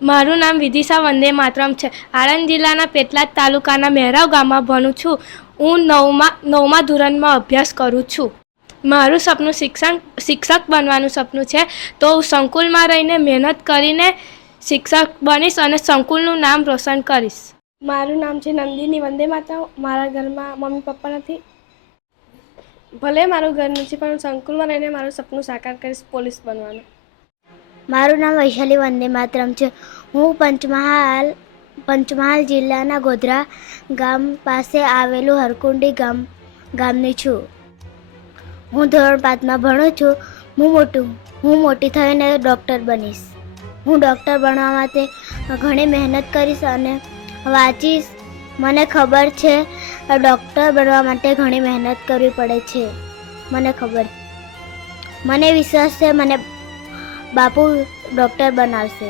મારું નામ વિદિશા વંદે માતરમ છે. આણંદ જિલ્લાના પેટલાદ તાલુકાના મહેરાવ ગામમાં ભણું છું. હું નવમા ધોરણમાં અભ્યાસ કરું છું. મારું સપનું શિક્ષક બનવાનું સપનું છે. તો હું સંકુલમાં રહીને મહેનત કરીને શિક્ષક બનીશ અને સંકુલનું નામ રોશન કરીશ. મારું નામ છે નંદિની વંદે માતરમ. મારા ઘરમાં મમ્મી પપ્પા નથી. ભલે મારું ઘર નથી પણ સંકુલમાં રહીને મારું સપનું સાકાર કરીશ, પોલીસ બનવાનું. મારું નામ વૈશાલી વંદે માતરમ છે. હું પંચમહાલ જિલ્લાના ગોધરા ગામ પાસે આવેલું હરકુંડી ગામની છું. હું ધોરણ 5માં ભણું છું. હું મોટી થઈને ડૉક્ટર બનીશ. હું ડૉક્ટર બનવા માટે ઘણી મહેનત કરીશ અને વાંચીશ. મને ખબર છે ડૉક્ટર બનવા માટે ઘણી મહેનત કરવી પડે છે. મને વિશ્વાસ છે મને બાપુ ડૉક્ટર બનાવશે.